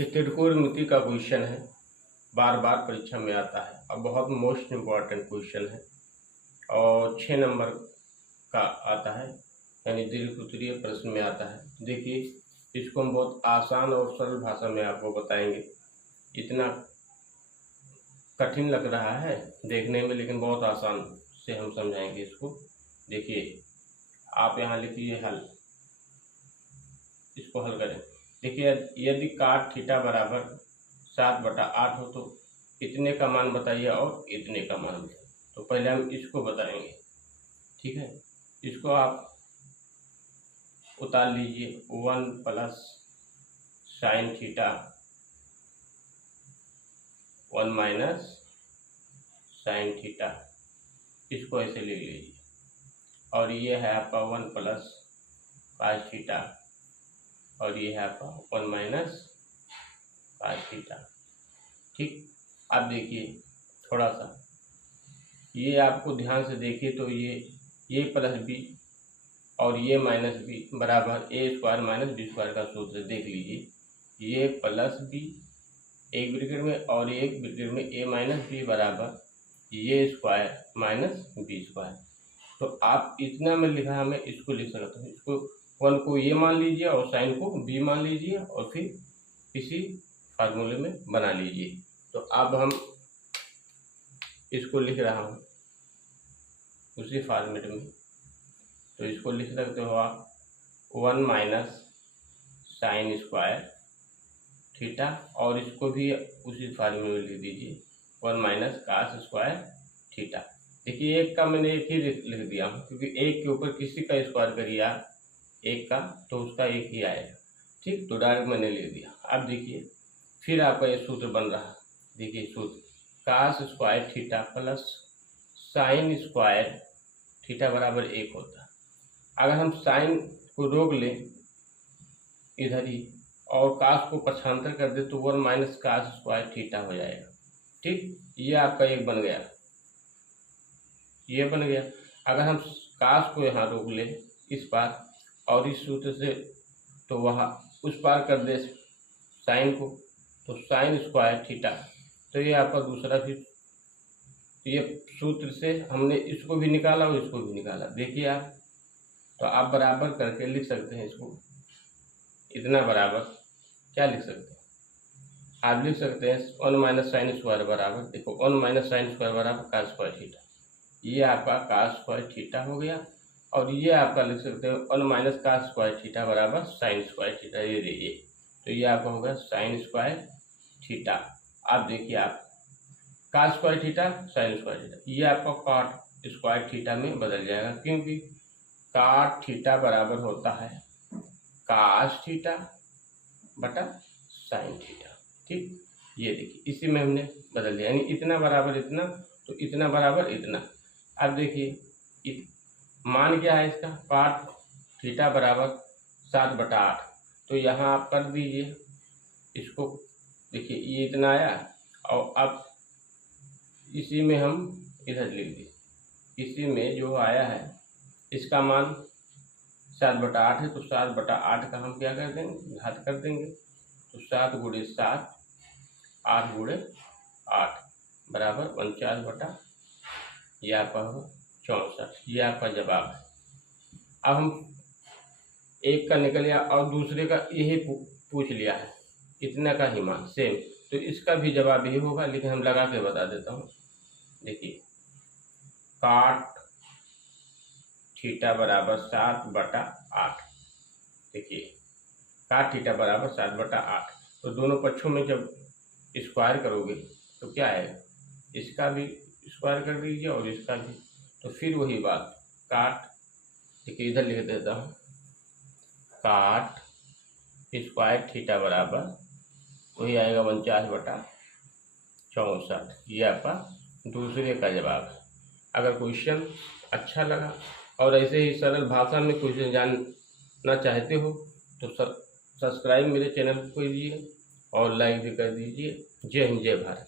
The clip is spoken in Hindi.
ये त्रिकोणमिति का क्वेश्चन है, बार बार परीक्षा में आता है और बहुत मोस्ट इम्पॉर्टेंट क्वेश्चन है और 6 नंबर का आता है, यानी दीर्घ प्रश्न में आता है। देखिए, इसको हम बहुत आसान और सरल भाषा में आपको बताएंगे। इतना कठिन लग रहा है देखने में, लेकिन बहुत आसान से हम समझाएंगे इसको। देखिए, आप यहाँ लिखिए हल, इसको हल करें। देखिए, यदि cot थीटा बराबर 7/8 हो तो इतने का मान बताइए और इतने का मान बताइए। तो पहले हम इसको बताएंगे, ठीक है। इसको आप उतार लीजिए, 1 plus sine theta 1 minus sine theta, इसको ऐसे ले लीजिए। और ये है आपका 1 प्लस कॉस थीटा और ये है आपका 1 माइनस कॉस थीटा, ठीक। अब देखिए थोड़ा सा, ये आपको ध्यान से देखिए तो ये प्लस बी और ये माइनस बी बराबर ए स्क्वायर माइनस बी स्क्वायर का सूत्र देख लीजिए। ये प्लस बी एक ब्रैकेट में और एक ब्रैकेट में ए माइनस बी बराबर ये स्क्वायर माइनस बी स्क्वायर। तो आप इतना में लिखा है, मैं इसको लिख सकता हूँ। इसको 1 को ये मान लीजिए और साइन को बी मान लीजिए और फिर इसी फार्मूले में बना लीजिए। तो अब हम इसको लिख रहा हूँ उसी फॉर्मेट में। तो इसको लिख सकते हो आप 1 माइनस साइन स्क्वायर थीटा और इसको भी उसी फॉर्मूले में लिख दीजिए 1 माइनस कॉस स्क्वायर थीटा। देखिए, एक का मैंने एक ही लिख दिया हूँ, क्योंकि एक के ऊपर किसी का स्क्वायर करिए आप एक का तो उसका एक ही आएगा, ठीक। तो डायरेक्ट मैंने लिख दिया। अब देखिए, फिर आपका ये सूत्र बन रहा है। देखिए सूत्र, cos square theta plus sine square theta बराबर 1 होता है। अगर हम साइन को रोक लें इधर ही और कॉस को पक्षांतर कर दे तो 1 माइनस कॉस स्क्वायर थीटा हो जाएगा, ठीक। ये आपका एक बन गया, ये बन गया। अगर हम कॉस को यहाँ रोक लें इस पार और इस सूत्र से तो वहाँ उस पार कर दे साइन को, तो साइन स्क्वायर थीटा। तो ये आपका दूसरा, फिर ये सूत्र से हमने इसको भी निकाला और इसको भी निकाला। देखिए आप, तो आप बराबर करके लिख सकते हैं इसको। इतना बराबर क्या लिख सकते हैं आप? लिख सकते हैं 1 माइनस साइन स्क्वायर बराबर, देखो 1 माइनस साइन स्क्वायर बराबर कॉस स्क्वायर थीटा। ये आपका कॉस स्क्वायर थीटा हो गया। और ये आपका लिख सकते हो 1 माइनस कॉस स्क्वायर थीटा बराबर साइन स्क्वायर थीटा। ये देखिए, तो ये आपका होगा साइन स्क्वायर थीटा। आप देखिए, आप cos square theta sine square theta, ये आपका कॉट स्क्वायर थीटा में बदल जाएगा, क्योंकि कॉट थीटा बराबर होता है कॉस थीटा बटा साइन थीटा, ठीक। ये देखिए, इसी में हमने बदल दिया, यानी इतना बराबर इतना तो इतना बराबर इतना। अब देखिए मान क्या है इसका, कॉट थीटा बराबर 7/8। तो यहाँ आप कर दीजिए इसको। देखिए ये इतना आया और अब इसी में हम इधर लिख दिए, इसी में जो आया है इसका मान 7/8 है। तो 7/8 का हम क्या कर देंगे, घात कर देंगे। तो 7 × 7 8 × 8 बराबर 49/, ये आपका होगा 64। ये आपका जवाब है। अब हम एक का निकल गया और दूसरे का यही पूछ लिया है, इतना का ही मान सेम, तो इसका भी जवाब यही होगा, लेकिन हम लगा के बता देता हूँ। देखिए, कॉट थीटा बराबर 7/8। देखिए, कॉट थीटा बराबर 7/8। तो दोनों पक्षों में जब स्क्वायर करोगे तो क्या आएगा, इसका भी स्क्वायर कर दीजिए और इसका भी। तो फिर वही बात, कॉट, देखिए इधर लिख देता हूँ, कॉट स्क्वायर थीटा बराबर वही आएगा 49/64। ये आपका दूसरे का जवाब है। अगर क्वेश्चन अच्छा लगा और ऐसे ही सरल भाषा में क्वेश्चन जानना चाहते हो तो सब्सक्राइब मेरे चैनल को कीजिए और लाइक भी कर दीजिए। जय हिंद, जय भारत।